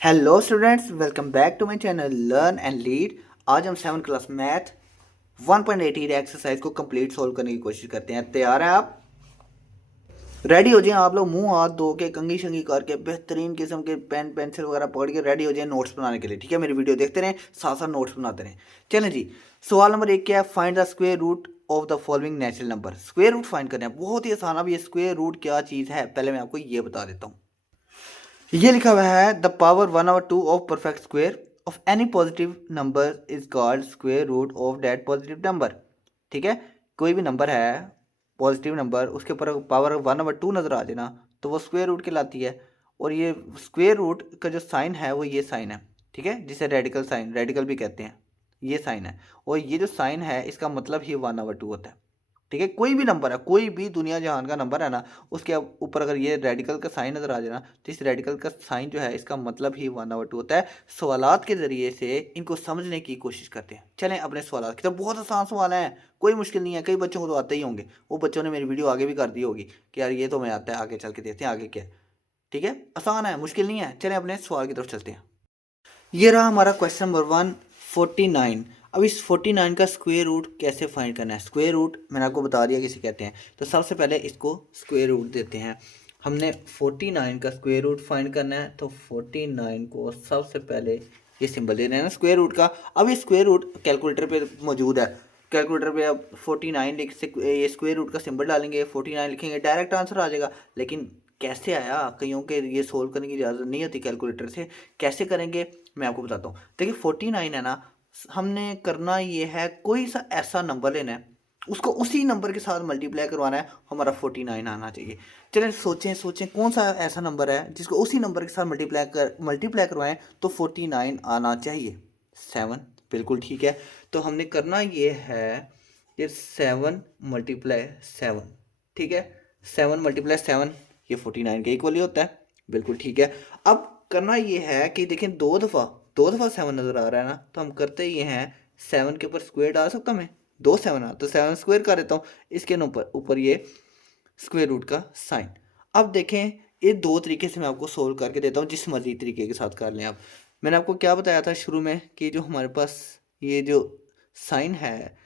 Hello students, welcome back to my channel learn and lead. आज हम 7th class math 1.18 exercise को complete solve करने की कोशिश करते हैं। तैयार हैं आप? रेडी हो जाएं आप लोग, मुंह हाथ धो के कंघी शंगी करके बेहतरीन किस्म के पेन पेंसिल वगैरह पकड़ के रेडी हो जाएं नोट्स बनाने के लिए। ठीक है, मेरी वीडियो देखते रहें, साथ साथ नोट्स बनाते रहें। चलें जी, सवाल नंबर 1 क्या है? Find the square root of the following natural number. Square root find करना है, बहुत ही आसान। अब ये स्क्वायर रूट क्या चीज़ है पहले मैं आपको ये बता देता हूँ। ये लिखा हुआ है the power 1/2 of perfect square of any positive number is called square root of that positive number. ठीक है, कोई भी नंबर है पॉजिटिव नंबर, उसके ऊपर पावर 1/2 नजर आ जाए ना तो वो स्क्वायर रूट कहलाती है। और ये स्क्वायर रूट का जो साइन है वो ये साइन है। ठीक है, जिसे रेडिकल साइन, रेडिकल भी कहते हैं, ये साइन है। और ये जो साइन है इसका मतलब ही 1/2 होता है। ठीक है, कोई भी नंबर है, कोई भी दुनिया जहान का नंबर है ना, उसके ऊपर अगर ये रेडिकल का साइन नजर आ जाए ना तो इस रेडिकल का साइन जो है इसका मतलब ही 1/2 होता है। सवालात के जरिए से इनको समझने की कोशिश करते हैं। चलें अपने सवालात की तरफ। बहुत आसान सवाल है, कोई मुश्किल नहीं है। कई बच्चों को तो आते ही होंगे, वो बच्चों ने मेरी वीडियो आगे भी कर दी होगी कि यार ये तो मैं आता है, आगे चल के देखते हैं आगे क्या है। ठीक है, आसान है, मुश्किल नहीं है। चलें अपने सवाल की तरफ चलते हैं। ये रहा हमारा क्वेश्चन नंबर 149। अब इस 49 का स्क्वायर रूट कैसे फाइंड करना है? स्क्वायर रूट मैंने आपको बता दिया किसे कहते हैं। तो सबसे पहले इसको स्क्वायर रूट देते हैं। हमने 49 का स्क्वायर रूट फाइंड करना है, तो 49 को सबसे पहले ये सिंबल दे रहे हैं ना स्क्वायर रूट का। अब ये स्क्वायर रूट कैलकुलेटर पे मौजूद है। कैलकुलेटर पे अब 49 लिख से ये स्क्वायर रूट का सिंबल डालेंगे, 49 लिखेंगे, डायरेक्ट आंसर आ जाएगा। लेकिन कैसे आया, कईयों के ये सोल्व करने की इजाज़त नहीं होती कैलकुलेटर से। कैसे करेंगे मैं आपको बताता हूँ। देखिए 49 है ना, हमने करना ये है कोई सा ऐसा नंबर लेना है, उसको उसी नंबर के साथ मल्टीप्लाई करवाना है, हमारा 49 आना चाहिए। चलें सोचें सोचें कौन सा ऐसा नंबर है जिसको उसी नंबर के साथ मल्टीप्लाई करवाएं तो 49 आना चाहिए। 7, बिल्कुल ठीक है। तो हमने करना ये है ये 7 × 7, ठीक है। 7 × 7 ये 49 के इक्वल ही होता है, बिल्कुल ठीक है। अब करना ये है कि देखें दो दफ़ा 7 नज़र आ रहा है ना, तो हम करते ये हैं 7 के ऊपर स्क्वायर डाल सकता हूँ मैं, 2 7 आ तो 7 स्क्वायर कर देता हूँ। इसके ऊपर ऊपर ये स्क्वायर रूट का साइन। अब देखें ये दो तरीके से मैं आपको सोल्व करके देता हूँ, जिस मर्जी तरीके के साथ कर लें आप। मैंने आपको क्या बताया था शुरू में कि जो हमारे पास ये जो साइन है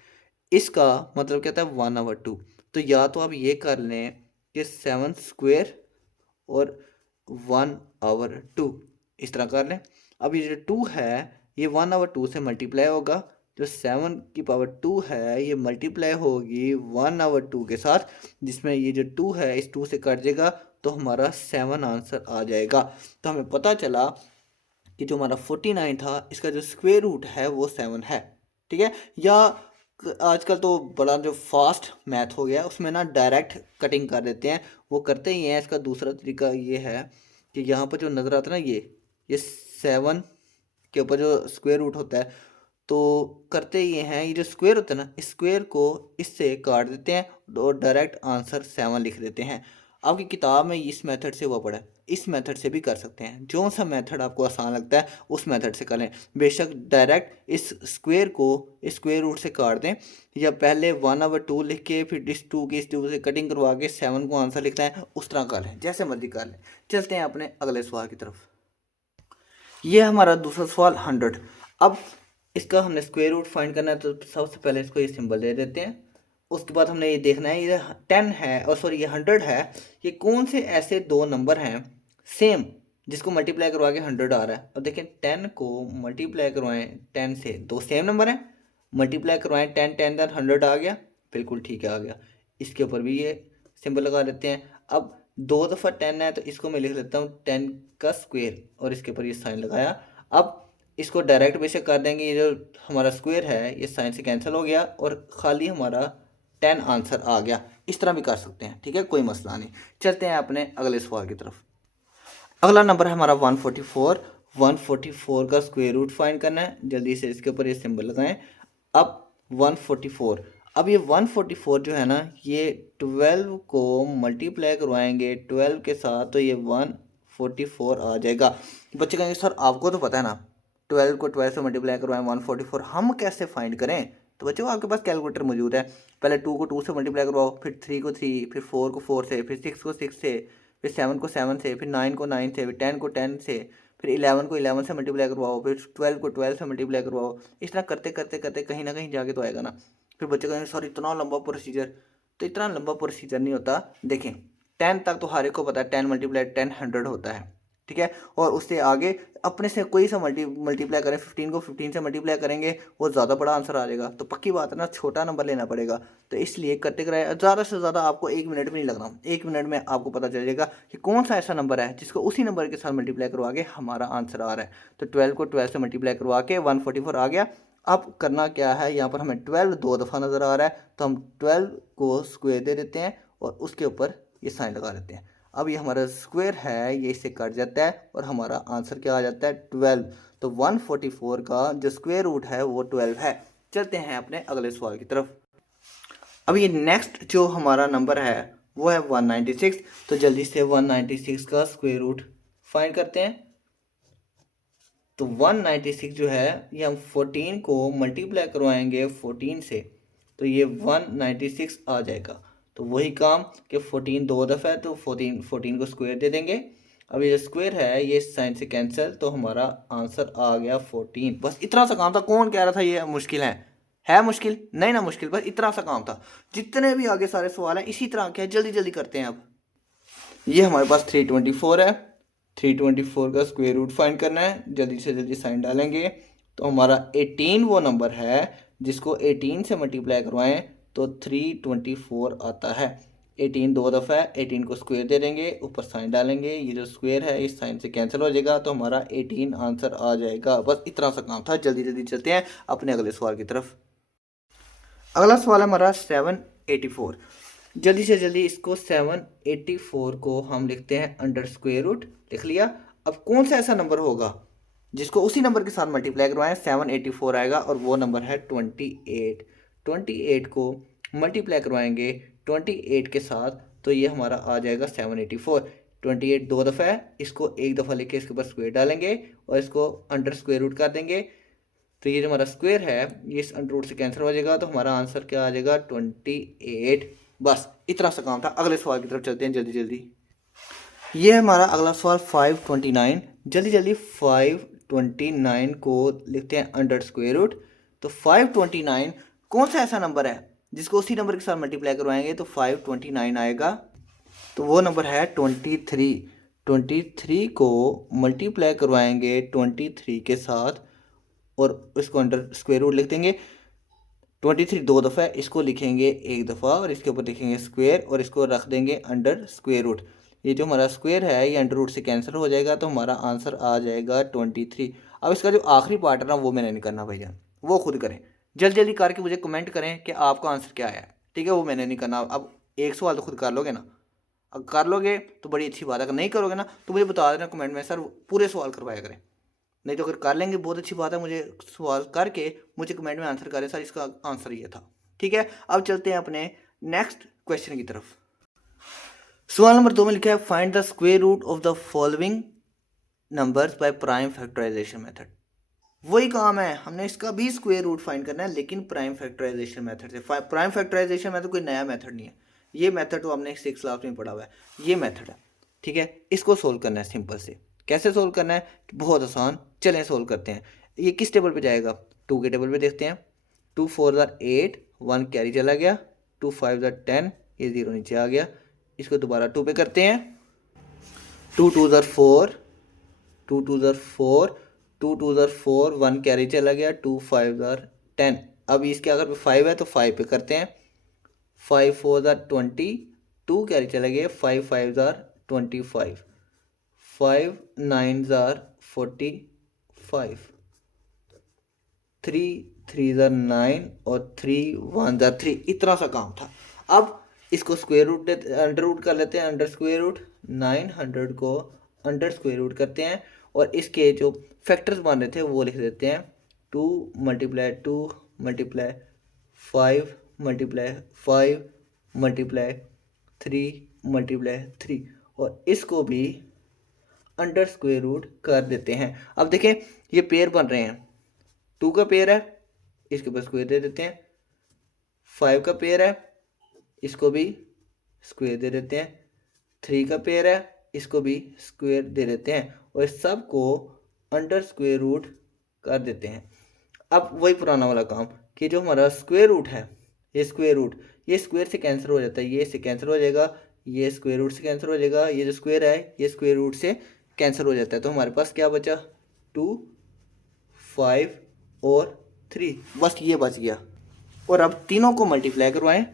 इसका मतलब क्या था 1/2। तो या तो आप ये कर लें कि 7 स्क्वायर और 1/2 इस तरह कर लें। अब ये जो 2 है ये 1/2 से मल्टीप्लाई होगा, जो 7 की पावर 2 है ये मल्टीप्लाई होगी 1/2 के साथ, जिसमें ये जो 2 है इस 2 से कट जाएगा तो हमारा 7 आंसर आ जाएगा। तो हमें पता चला कि जो हमारा 49 था इसका जो स्क्वायर रूट है वो 7 है। ठीक है, या आजकल तो बड़ा जो फास्ट मैथ हो गया उसमें ना डायरेक्ट कटिंग कर देते हैं, वो करते ही हैं। इसका दूसरा तरीका ये है कि यहाँ पर जो नज़र आता है ना ये 7 के ऊपर जो स्क्वायर रूट होता है, तो करते ये हैं ये जो स्क्वायर होता है ना इस स्क्वायर को इससे काट देते हैं और डायरेक्ट आंसर 7 लिख देते हैं। आपकी किताब में इस मेथड से हुआ पड़ा है, इस मेथड से भी कर सकते हैं। जो सा मेथड आपको आसान लगता है उस मेथड से करें। बेशक डायरेक्ट इस स्क्वायर को इस स्क्वायर रूट से काट दें, या पहले 1/2 लिख के फिर इस 2 से कटिंग करवा के 7 को आंसर लिखना है, उस तरह कर लें, जैसे मर्जी कर लें। चलते हैं अपने अगले सवाल की तरफ। ये हमारा दूसरा सवाल 100। अब इसका हमने स्क्वायर रूट फाइंड करना है, तो सबसे पहले इसको ये सिंबल दे देते हैं। उसके बाद हमने ये देखना है ये 10 है और सॉरी ये 100 है, ये कौन से ऐसे दो नंबर हैं सेम जिसको मल्टीप्लाई करवा के 100 आ रहा है। अब देखें 10 को मल्टीप्लाई करवाएं 10 से, दो सेम नंबर हैं, मल्टीप्लाई करवाएं 10 10 10 100 आ गया, बिल्कुल ठीक है आ गया। इसके ऊपर भी ये सिंबल लगा देते हैं। अब 2 दफ़ा 10 है तो इसको मैं लिख लेता हूँ 10 का स्क्वायर और इसके ऊपर ये साइन लगाया। अब इसको डायरेक्ट बेशक कर देंगे, ये जो हमारा स्क्वायर है ये साइन से कैंसिल हो गया और खाली हमारा 10 आंसर आ गया। इस तरह भी कर सकते हैं, ठीक है, कोई मसला नहीं। चलते हैं अपने अगले सवाल की तरफ। अगला नंबर है हमारा 144। 144 का स्क्वायर रूट फाइंड करना है, जल्दी से इसके ऊपर ये सिंबल लगाएं। अब 144, अब ये 144 जो है ना ये 12 को मल्टीप्लाई करवाएंगे 12 के साथ तो ये 144 आ जाएगा। बच्चे कहेंगे सर आपको तो पता है ना 12 को 12 से मल्टीप्लाई करवाएं 144, हम कैसे फाइंड करें? तो बच्चों आपके पास कैलकुलेटर मौजूद है। पहले 2 को 2 से मल्टीप्लाई करवाओ, फिर 3 को 3, फिर 4 को 4 से, फिर 6 को 6 से, फिर 7 को 7 से, फिर 9 को 9 से, फिर 10 को 10 से, फिर 11 को 11 से मल्टीप्लाई करवाओ, फिर 12 को 12 से मल्टीप्लाई करवाओ। इस तरह करते करते करते कहीं ना कहीं जाके तो आएगा ना। फिर बच्चे कहेंगे सर इतना लंबा प्रोसीजर, तो इतना लंबा प्रोसीजर नहीं होता। देखें 10 तक तो हर एक को पता है 10 मल्टीप्लाई 10 100 होता है, ठीक है। और उससे आगे अपने से कोई सा मल्टीप्लाई करें, 15 को 15 से मल्टीप्लाई करेंगे वो ज़्यादा बड़ा आंसर आ जाएगा। तो पक्की बात है ना, छोटा नंबर लेना पड़ेगा। तो इसलिए करते कराए ज़्यादा से ज़्यादा आपको 1 मिनट भी नहीं लगना, 1 मिनट में आपको पता चल जाएगा कि कौन सा ऐसा नंबर है जिसको उसी नंबर के साथ मल्टीप्लाई करवा के हमारा आंसर आ रहा है। तो 12 को 12 से मल्टीप्लाई करवा के 144 आ गया। अब करना क्या है, यहाँ पर हमें 12 दो दफ़ा नज़र आ रहा है, तो हम 12 को स्क्वायर दे देते हैं और उसके ऊपर ये साइन लगा देते हैं। अब ये हमारा स्क्वायर है, ये इससे कट जाता है और हमारा आंसर क्या आ जाता है 12। तो 144 का जो स्क्वायर रूट है वो 12 है। चलते हैं अपने अगले सवाल की तरफ। अब ये नेक्स्ट जो हमारा नंबर है वो है 196। तो जल्दी से 196 का स्क्वायर रूट फाइंड करते हैं। तो 196 जो है ये हम 14 को मल्टीप्लाई करवाएंगे 14 से, तो ये 196 आ जाएगा। तो वही काम कि 14 दो दफ़ा है, तो 14 को स्क्वायर दे देंगे। अब ये जो स्क्वायर है ये साइन से कैंसिल, तो हमारा आंसर आ गया 14। बस इतना सा काम था। कौन कह रहा था ये मुश्किल है मुश्किल नहीं ना, मुश्किल बस इतना सा काम था। जितने भी आगे सारे सवाल हैं इसी तरह के, जल्दी जल्दी करते हैं। अब ये हमारे पास 324 है, 324 का स्क्वायर रूट फाइंड करना है। जल्दी से जल्दी साइन डालेंगे। तो हमारा 18 वो नंबर है जिसको 18 से मल्टीप्लाई करवाएं तो 324 आता है। 18 दो दफ़ा है, 18 को स्क्वायर दे देंगे, ऊपर साइन डालेंगे, ये जो स्क्वायर है इस साइन से कैंसिल हो जाएगा, तो हमारा 18 आंसर आ जाएगा। बस इतना सा काम था। जल्दी जल्दी चलते हैं अपने अगले सवाल की तरफ। अगला सवाल है हमारा 784। जल्दी से जल्दी इसको 784 को हम लिखते हैं अंडर स्क्वायर रूट। लिख लिया। अब कौन सा ऐसा नंबर होगा जिसको उसी नंबर के साथ मल्टीप्लाई करवाएं 784 आएगा, और वो नंबर है 28। 28 को मल्टीप्लाई करवाएंगे 28 के साथ, तो ये हमारा आ जाएगा 784। 28 दो दफ़ा है, इसको एक दफ़ा लेके इसके ऊपर स्क्वायर डालेंगे और इसको अंडर स्क्वायर रूट कर देंगे। तो ये जो हमारा स्क्वायर है ये इस अंडर रूट से कैंसिल हो जाएगा, तो हमारा आंसर क्या आ जाएगा 28। बस इतना सा काम था। अगले सवाल की तरफ चलते हैं जल्दी जल्दी। ये हमारा अगला सवाल 529। जल्दी जल्दी 529 को लिखते हैं अंडर स्क्वायर रूट। तो 529 कौन सा ऐसा नंबर है जिसको उसी नंबर के साथ मल्टीप्लाई करवाएंगे तो 529 आएगा। तो वो नंबर है 23। 23 को मल्टीप्लाई करवाएंगे 23 के साथ और इसको अंडर स्क्वायर रूट लिख देंगे। 23 दो दफ़ा है, इसको लिखेंगे एक दफ़ा और इसके ऊपर लिखेंगे स्क्वायर और इसको रख देंगे अंडर स्क्वायर रूट। ये जो हमारा स्क्वायर है ये अंडर रूट से कैंसिल हो जाएगा, तो हमारा आंसर आ जाएगा 23। अब इसका जो आखिरी पार्ट है ना वो मैंने नहीं करना भैया, वो खुद करें। जल्दी जल्दी करके मुझे कमेंट करें कि आपका आंसर क्या है, ठीक है। वो मैंने नहीं करना। अब एक सवाल तो खुद कर लोगे ना, अगर कर लोगे तो बड़ी अच्छी बात है, अगर नहीं करोगे ना तो मुझे बता देना कमेंट में, सर पूरे सवाल करवाया करें। नहीं तो अगर कर लेंगे बहुत अच्छी बात है, मुझे सवाल करके मुझे कमेंट में आंसर करें सर इसका आंसर ये था, ठीक है। अब चलते हैं अपने नेक्स्ट क्वेश्चन की तरफ। सवाल नंबर 2 में लिखा है find the square root of the following numbers by prime factorisation method. वही काम है, हमने इसका भी स्क्वायर रूट फाइंड करना है लेकिन प्राइम फैक्टराइजेशन मेथड से। प्राइम फैक्टराइजेशन मेथड कोई नया मेथड नहीं है, ये मेथड तो हमने 6 क्लास में पढ़ा हुआ है, ये मेथड है, ठीक है। इसको सोल्व करना है सिंपल से। कैसे सोल्व करना है, बहुत आसान। चलें सोल्व करते हैं। ये किस टेबल पे जाएगा, 2 के टेबल पे देखते हैं। 2 4 8, 1 कैरी चला गया, 2 5 10, ये 0 नीचे आ गया। इसको दोबारा 2 पे करते हैं। 2 2 4, 2 2 4, 2 2 4, 1 कैरी चला गया, 2 5 10। अब इसके अगर 5 है तो 5 पे करते हैं। 5 4 20, 2 कैरी चला गया, 5 5 25, 5 9 45, 3 3 9 और 3 1 3। इतना सा काम था। अब इसको स्क्वायर रूट अंडर रूट कर लेते हैं, अंडर स्क्वायर रूट 900 को अंडर स्क्वायर रूट करते हैं और इसके जो फैक्टर्स बन रहे थे वो लिख देते हैं। 2 multiply 2 multiply 5 multiply 5 multiply 3 multiply 3 और इसको भी अंडर स्क्वायर रूट कर देते हैं। अब देखें ये पेयर बन रहे हैं, 2 का पेयर है, इसके ऊपर स्क्वायर दे देते हैं। 5 का पेयर है, इसको भी स्क्वायर दे देते हैं। 3 का पेयर है, इसको भी स्क्वायर दे देते हैं और इस सब को अंडर स्क्वायर रूट कर देते हैं। अब वही पुराना वाला काम कि जो हमारा स्क्वायर रूट है, ये स्क्वायर रूट, ये स्क्वायर से कैंसिल हो जाता है, ये से कैंसिल हो जाएगा, ये स्क्वायर रूट से कैंसिल हो जाएगा, ये जो स्क्वायर है ये स्क्वायर रूट से कैंसिल हो जाता है। तो हमारे पास क्या बचा, 2, 5 और 3, बस ये बच गया। और अब तीनों को मल्टीप्लाई करवाएं,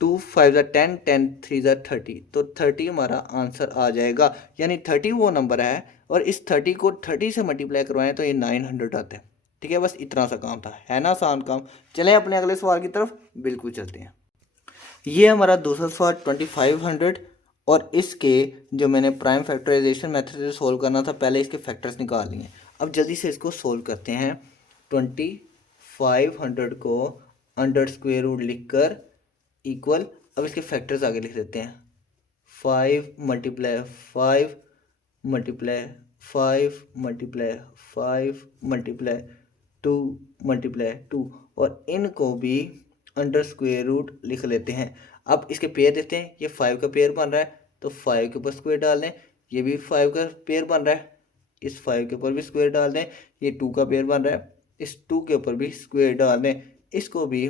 2 5 10, 10 3 30, तो 30 हमारा आंसर आ जाएगा। यानी 30 वो नंबर है और इस 30 को 30 से मल्टीप्लाई करवाएं तो ये 900 आता है। ठीक है, बस इतना सा काम था, है ना आसान काम। चलें अपने अगले सवाल की तरफ बिल्कुल चलते हैं। ये हमारा दूसरा सवाल 2500 और इसके जो मैंने प्राइम फैक्टराइजेशन मेथड से सोल्व करना था, पहले इसके फैक्टर्स निकाल लिए। अब जल्दी से इसको सोल्व करते हैं। 2500 को अंडर स्क्वायर रूट लिखकर इक्वल, अब इसके फैक्टर्स आगे लिख देते हैं। 5 multiply 5 multiply 5 multiply 5 multiply 2 multiply 2, और इनको भी अंडर स्क्वायर रूट लिख लेते हैं। अब इसके पेयर देते हैं, ये 5 का पेयर बन रहा है तो 5 के ऊपर स्क्वायर डाल दें, ये भी 5 का पेयर बन रहा है, इस 5 के ऊपर भी स्क्वायर डाल दें, ये 2 का पेयर बन रहा है, इस 2 के ऊपर भी स्क्वायर डाल दें, इसको भी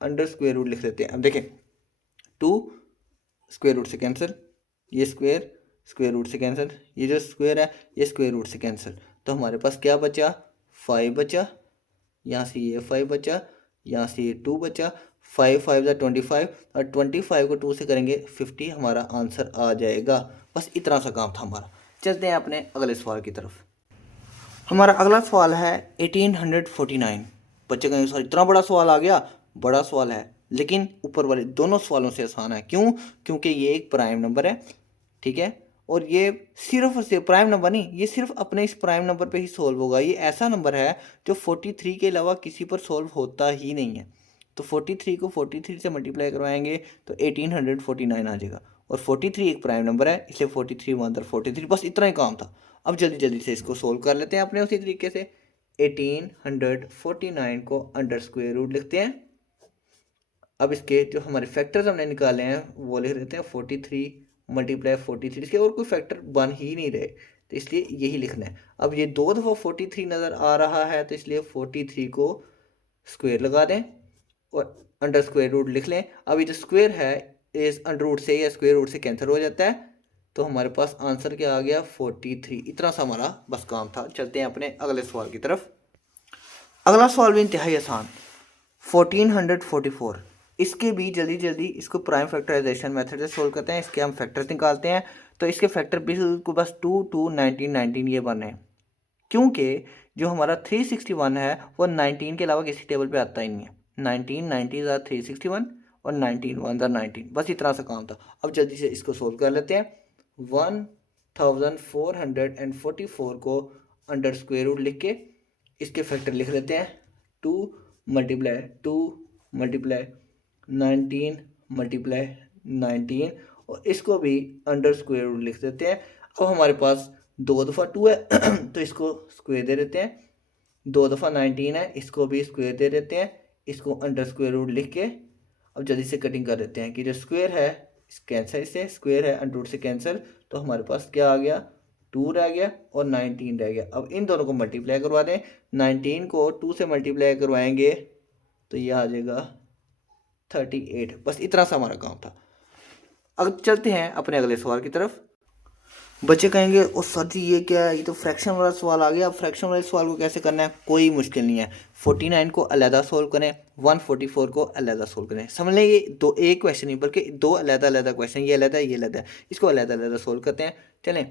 अंडर स्क्वायर रूट लिख लेते हैं। अब देखें, 2 स्क्वायर रूट से कैंसिल, ये स्क्वायर स्क्वायर रूट से कैंसिल, ये जो स्क्वायर है ये स्क्वायर रूट से कैंसिल, तो हमारे पास क्या बचा, 5 बचा, यहाँ से ये 5 बचा, यहाँ से ये 2 बचा, 5 5 25 और 25 को 2 से करेंगे 50, हमारा आंसर आ जाएगा। बस इतना सा काम था हमारा। चलते हैं अपने अगले सवाल की तरफ। हमारा अगला सवाल है 1849। बच्चे कहेंगे सर इतना बड़ा सवाल आ गया, बड़ा सवाल है लेकिन ऊपर वाले दोनों सवालों से आसान है। क्यों, क्योंकि ये एक प्राइम नंबर है, ठीक है, और ये सिर्फ और सिर्फ प्राइम नंबर नहीं, ये सिर्फ अपने इस प्राइम नंबर पे ही सॉल्व होगा। ये ऐसा नंबर है जो 43 के अलावा किसी पर सॉल्व होता ही नहीं है। तो 43 को 43 से मल्टीप्लाई करवाएंगे तो 1849 आ जाएगा, और 43 एक प्राइम नंबर है इसलिए 43 1 43, बस इतना ही काम था। अब जल्दी जल्दी से इसको सोल्व कर लेते हैं अपने उसी तरीके से। 1849 को अंडर स्क्वायर रूट लिखते हैं। अब इसके जो हमारे फैक्टर्स हमने निकाले हैं वो लिख देते हैं, 43 मल्टीप्लाई 43, इसके और कोई फैक्टर बन ही नहीं रहे तो इसलिए यही लिखना है। अब ये 2 दफ़ा 43 नज़र आ रहा है तो इसलिए 43 को स्क्वायर लगा दें और अंडर स्क्वायर रूट लिख लें। अब ये जो स्क्वायर है इस अंडर रूट से या स्क्वायर रूट से कैंसिल हो जाता है, तो हमारे पास आंसर क्या आ गया, 43। इतना सा हमारा बस काम था। चलते हैं अपने अगले सवाल की तरफ। अगला सवाल भी इंतहाई आसान, 1444। इसके भी जल्दी जल्दी इसको प्राइम फैक्टराइजेशन मेथड से सोल्व करते हैं। इसके हम फैक्टर्स निकालते हैं तो इसके फैक्टर बिल्कुल बस 2 2 19 19 ये बने हैं, क्योंकि जो हमारा 361 है वो 19 के अलावा किसी टेबल पे आता ही नहीं है। 19 90 ज़ा 361 और 19 1 ज़ा 19, बस इतना सा काम था। अब जल्दी से इसको सोल्व कर लेते हैं। 1444 को अंडर स्क्वायर रूट लिख के इसके फैक्टर लिख लेते हैं। 2 मल्टीप्लाई 2 मल्टीप्लाई 19 मल्टीप्लाई 19, और इसको भी अंडर स्क्वायर रूट लिख देते हैं। अब हमारे पास 2 दफ़ा 2 है तो इसको स्क्वायर दे देते हैं, 2 दफ़ा 19 है इसको भी स्क्वायर दे देते हैं, इसको अंडर स्क्वायर रूट लिख के अब जल्दी से कटिंग कर देते हैं कि जो स्क्वायर है कैंसिल से, स्क्वायर है अंडर रूट से कैंसिल, तो हमारे पास क्या आ गया, 2 रह गया और 19 रह गया। अब इन दोनों को मल्टीप्लाई करवा दें, 19 को 2 से मल्टीप्लाई करवाएंगे तो ये आ जाएगा 38। बस इतना सा हमारा काम था। अब चलते हैं अपने अगले सवाल की तरफ। बच्चे कहेंगे ओ सर जी ये क्या है, ये तो फ्रैक्शन वाला सवाल आ गया। अब फ्रैक्शन वाले सवाल को कैसे करना है, कोई मुश्किल नहीं है। 49 को अलहदा सोल्व करें, 144 को अलहदा सोल्व करें। समझ लें ये दो एक क्वेश्चन नहीं बल्कि 2 अलहदा अलहदा क्वेश्चन, ये अलहदा ये अलहदा, इसको अलहदा अलहदा सोल्व करते हैं। चलें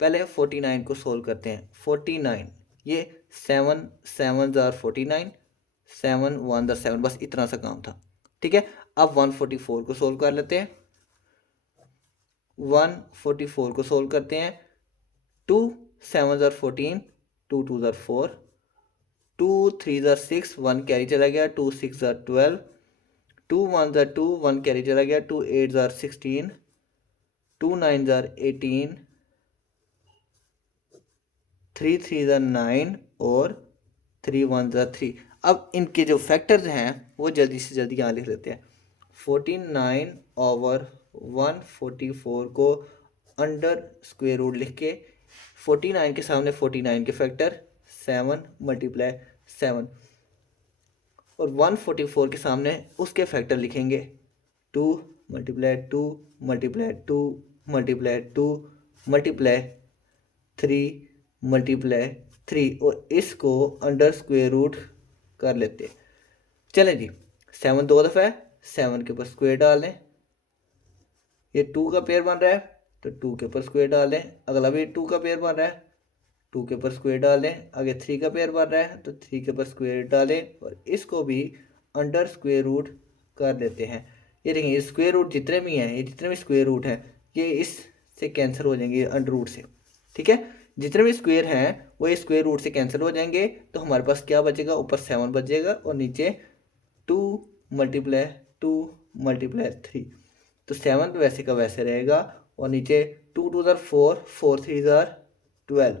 पहले 49 को सोल्व करते हैं। 49 ये 7 7 ज़ार 49, 7 1 ज़ार 7, बस इतना सा काम था, ठीक है। अब 144 को सोल्व कर लेते हैं। 144 को सोल्व करते हैं। 2 7 ज़ार 14, 2 2 ज़ार 4, 2 3 ज़ार 6, 1 कैरी चला गया, 2 6 ज़ार 12, 2 1 ज़ार 2, 1 कैरी चला गया, 2 8 ज़ार 16, 2 9 ज़ार 18, 3 3 ज़ार 9 और 3 1 ज़ार 3। अब इनके जो फैक्टर्स हैं वो जल्दी से जल्दी यहाँ लिख लेते हैं। 49 ओवर 144 को अंडर स्क्वायर रूट लिख के 49 के सामने 49 के फैक्टर, 7 मल्टीप्लाई 7 और 144 के सामने उसके फैक्टर लिखेंगे 2 multiply 2 multiply 2 multiply 2 multiply 3 multiply 3 और इसको अंडर स्क्वायर रूट कर लेते हैं। चलें जी, 7 दो दफ़ा है, 7 के ऊपर स्क्वायर डाल दें, ये 2 का पेयर बन रहा है तो 2 के ऊपर स्क्वायर डाल दें, अगला भी 2 का पेयर बन रहा है 2 के ऊपर स्क्वायर डाल दें, आगे 3 का पेयर बन रहा है तो 3 के ऊपर स्क्वायर डालें और इसको भी अंडर स्क्वायर रूट कर देते हैं। ये देखें, ये स्क्वायर रूट जितने भी हैं, ये जितने भी स्क्वायर रूट हैं ये इससे कैंसिल हो जाएंगे अंडर रूट से। ठीक है, जितने भी स्क्वायर हैं वो ये स्क्वायर रूट से कैंसिल हो जाएंगे, तो हमारे पास क्या बचेगा, ऊपर 7 बचेगा और नीचे 2 मल्टीप्लाई 2 मल्टीप्लाई 3। तो 7 तो वैसे का वैसे रहेगा और नीचे 2 2 ज़ार 4 4 3 ज़ार 12,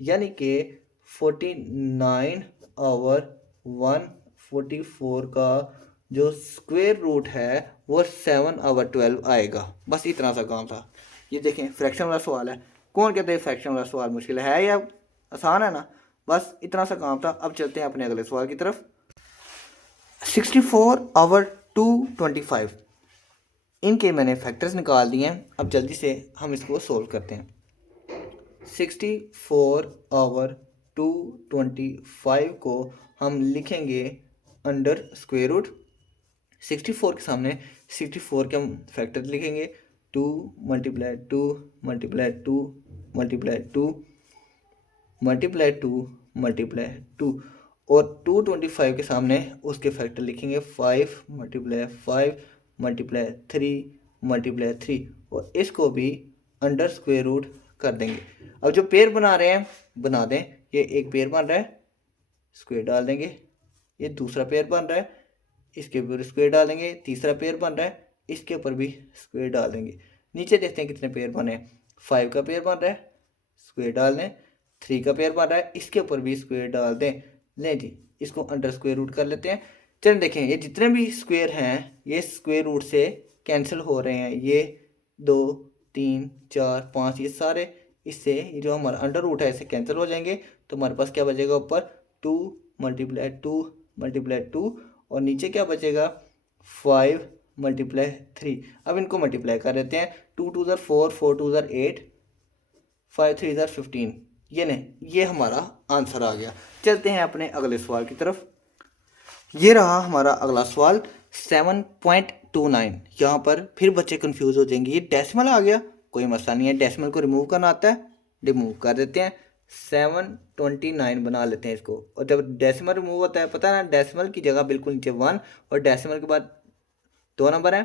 यानी कि 49 ओवर 144 का जो स्क्वायर रूट है वो 7 ओवर 12 आएगा। बस इतना सा काम था। ये देखें, फ्रैक्शन वाला सवाल है। कौन कहते हैं फ्रैक्शन वाला सवाल मुश्किल है या आसान है ना, बस इतना सा काम था। अब चलते हैं अपने अगले सवाल की तरफ। 64 ओवर 225, इनके मैंने फैक्टर्स निकाल दिए हैं। अब जल्दी से हम इसको सोल्व करते हैं। 64 ओवर 225 को हम लिखेंगे अंडर स्क्वायर रूट। 64 के सामने 64 के हम फैक्टर लिखेंगे 2 multiply 2 multiply 2 multiply 2 multiply 2 multiply 2 और 225 के सामने उसके फैक्टर लिखेंगे 5 मल्टीप्लाई 5 मल्टीप्लाई 3 मल्टीप्लाई 3 और इसको भी अंडर स्क्वायर रूट कर देंगे। अब जो पेयर बना रहे हैं बना दें। ये एक पेयर बन रहा है, स्क्वायर डाल देंगे। ये दूसरा पेयर बन रहा है, इसके ऊपर स्क्वायर डालेंगे। तीसरा पेयर बन रहा है, इसके ऊपर भी स्क्वायर डाल देंगे। नीचे देखते हैं कितने पेयर बने। 5 का पेयर बन रहा है, स्क्वायर डाल दें। 3 का पेयर बन रहा है, इसके ऊपर भी स्क्वायर डाल दें। लें जी, इसको अंडर स्क्वायर रूट कर लेते हैं। चलिए देखें, ये जितने भी स्क्वायर हैं ये स्क्वायर रूट से कैंसिल हो रहे हैं। ये 2 3 4 5 ये सारे इससे ये जो हमारा अंडर रूट है इससे कैंसिल हो जाएंगे। तो हमारे पास क्या बचेगा, ऊपर 2 मल्टीप्लाई 2 मल्टीप्लाई 2 और नीचे क्या बचेगा 5 मल्टीप्लाई 3। अब इनको मल्टीप्लाई कर देते हैं। 2 2 ज़ार 4 4 2 ज़ार 8 5 3 ज़ार 15। ये नहीं, ये हमारा आंसर आ गया। चलते हैं अपने अगले सवाल की तरफ। ये रहा हमारा अगला सवाल 7.29। यहाँ पर फिर बच्चे कंफ्यूज हो जाएंगे, ये डेसिमल आ गया। कोई मसला नहीं है, डेसिमल को रिमूव करना आता है, रिमूव कर देते हैं। 729 बना लेते हैं इसको। और जब डेसिमल रिमूव होता है, पता है ना, डेसिमल की जगह बिल्कुल नीचे 1 और डेसिमल के बाद 2 नंबर है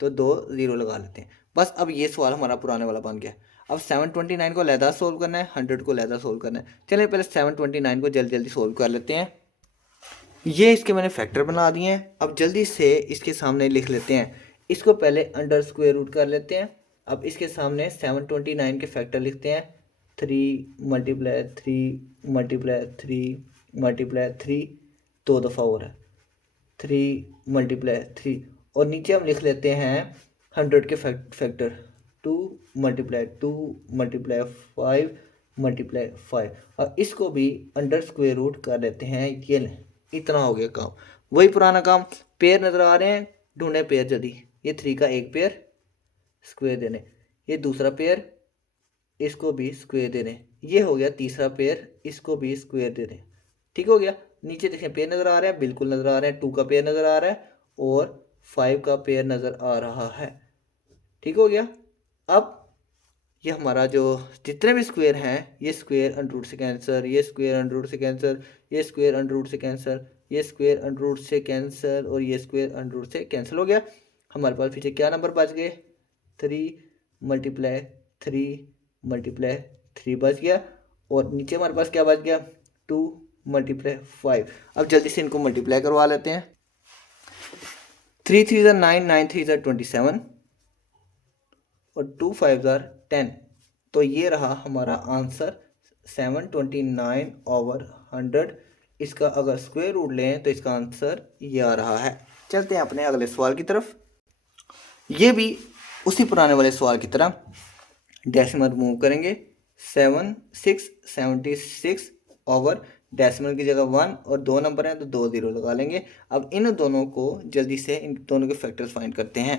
तो 2 0 लगा लेते हैं। बस अब ये सवाल हमारा पुराने वाला बन गया। अब 729 को लहदा सोल्व करना है, 100 को लहदा सोल्व करना है। चलिए पहले 729 को जल्दी जल्दी सोल्व कर लेते हैं। ये इसके मैंने फैक्टर बना दिए हैं। अब जल्दी से इसके सामने लिख लेते हैं। इसको पहले अंडर स्क्वायर रूट कर लेते हैं। अब इसके सामने 729 के फैक्टर लिखते हैं। 3 मल्टीप्लाई 3 मल्टीप्लाई 3 मल्टीप्लाई 3 दो दफ़ा हो रहा है 3 मल्टीप्लाई 3 और नीचे हम लिख लेते हैं 100 के फैक्टर 2 मल्टीप्लाई 2 मल्टीप्लाई 5 मल्टीप्लाई 5 और इसको भी अंडर स्क्वायर रूट कर लेते हैं। ये इतना हो गया काम, वही पुराना काम। पेयर नज़र आ रहे हैं, ढूंढे पेयर जल्दी। ये 3 का एक पेयर स्क्वायर देने, ये दूसरा पेयर इसको भी स्क्वायर दे दें। ये हो गया तीसरा पेयर, इसको भी स्क्वायर दे दें। ठीक हो गया। नीचे देखें पेयर नज़र आ रहे हैं, बिल्कुल नज़र आ रहे हैं। 2 का पेयर नज़र आ रहा है और 5 का पेयर नज़र आ रहा है। ठीक हो गया। अब ये हमारा जो जितने भी स्क्वायर हैं ये स्क्वायर अंडर रूट से कैंसर, ये स्क्वायर अंडर रूट से कैंसर, ये स्क्वायर अंडर रूट से कैंसर, ये स्क्वायर अंडर रूट से कैंसर और ये स्क्वायर अंडर रूट से कैंसिल हो गया। हमारे पास पीछे क्या नंबर बच गए, 3 मल्टीप्लाई 3 मल्टीप्लाई 3 बच गया और नीचे हमारे पास क्या बच गया 2 मल्टीप्लाई 5। अब जल्दी से इनको मल्टीप्लाई करवा लेते हैं। 3 3 ज़ार 9 9 3 ज़ार 27 और 2 5 ज़ार 10। तो ये रहा हमारा आंसर 729 ओवर 100। इसका अगर स्क्वायर रूट लें तो इसका आंसर ये आ रहा है। चलते हैं अपने अगले सवाल की तरफ। ये भी उसी पुराने वाले सवाल की तरह डेसिमल रिमूव करेंगे। 7676 ओवर डेसिमल की जगह 1 और 2 नंबर हैं तो 2 जीरो लगा लेंगे। अब इन दोनों को जल्दी से इन दोनों के फैक्टर्स फाइंड करते हैं।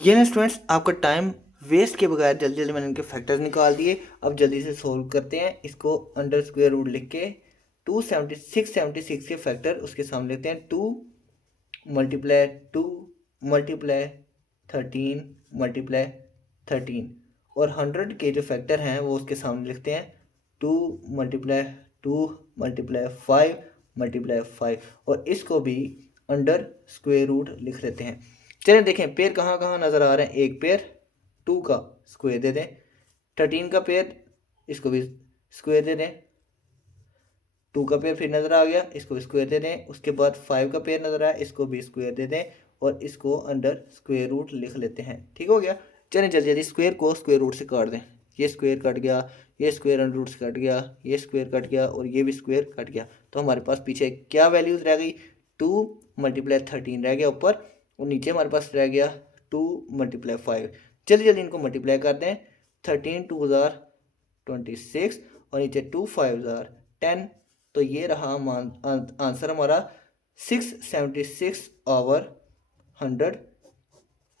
ये ना स्टूडेंट्स आपका टाइम वेस्ट के बगैर जल्दी जल्दी मैंने इनके फैक्टर्स निकाल दिए। अब जल्दी से सोल्व करते हैं। इसको अंडर स्क्वायर रूट लिख के 676 के फैक्टर उसके सामने लेते हैं। 2 मल्टीप्लाई 2 मल्टीप्लाई 13 मल्टीप्लाई 13 और 100 के जो फैक्टर हैं वो उसके सामने लिखते हैं। 2 मल्टीप्लाई 2 मल्टीप्लाई 5 मल्टीप्लाई 5 और इसको भी अंडर स्क्वायर रूट लिख लेते हैं। चलें देखें पेयर कहाँ कहाँ नज़र आ रहे हैं। एक पेयर 2 का स्क्वायर दे दें, 13 का पेयर इसको भी स्क्वायर दे दें, 2 का पेयर फिर नज़र आ गया इसको भी स्क्वायर दे दें। उसके बाद 5 का पेयर नज़र आया इसको भी स्क्वायर दे दें और इसको अंडर स्क्वायर रूट लिख लेते हैं। ठीक हो गया। चलें जल्दी जल्दी स्क्वायर को स्क्वायर रूट से काट दें। ये स्क्वायर कट गया, ये स्क्वायर अंडर रूट से कट गया, ये स्क्वायर कट गया और ये भी स्क्वायर कट गया। तो हमारे पास पीछे क्या वैल्यूज़ रह गई। 2 मल्टीप्लाई 13 रह गया ऊपर और नीचे हमारे पास रह गया 2 मल्टीप्लाई 5। जल्दी जल्दी इनको मल्टीप्लाई कर दें। 13 2 जार 26 और नीचे 2 5 जार 10। तो ये रहा आंसर हमारा 676 ओवर 100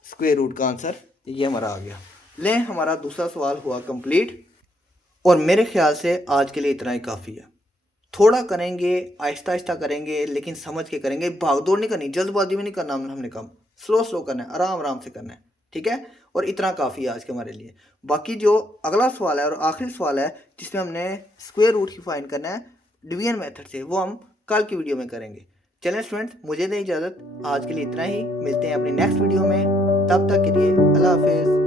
स्क्वायर रूट का आंसर ये हमारा आ गया। ले हमारा दूसरा सवाल हुआ कंप्लीट और मेरे ख्याल से आज के लिए इतना ही काफ़ी है। थोड़ा करेंगे, आहिस्ता आहिस्ता करेंगे लेकिन समझ के करेंगे। भागदौड़ नहीं करनी, जल्दबाजी में नहीं करना हमने काम, स्लो स्लो करना है, आराम आराम से करना है। ठीक है। और इतना काफ़ी है आज के हमारे लिए। बाकी जो अगला सवाल है और आखिरी सवाल है जिसमें हमने स्क्वायर रूट की फाइंड करना है डिवीजन मेथड से, वो हम कल की वीडियो में करेंगे। चलें स्टूडेंट्स, मुझे दें इजाज़त। आज के लिए इतना ही, मिलते हैं अपनी नेक्स्ट वीडियो में। तब तक के लिए अल्लाह हाफिज़।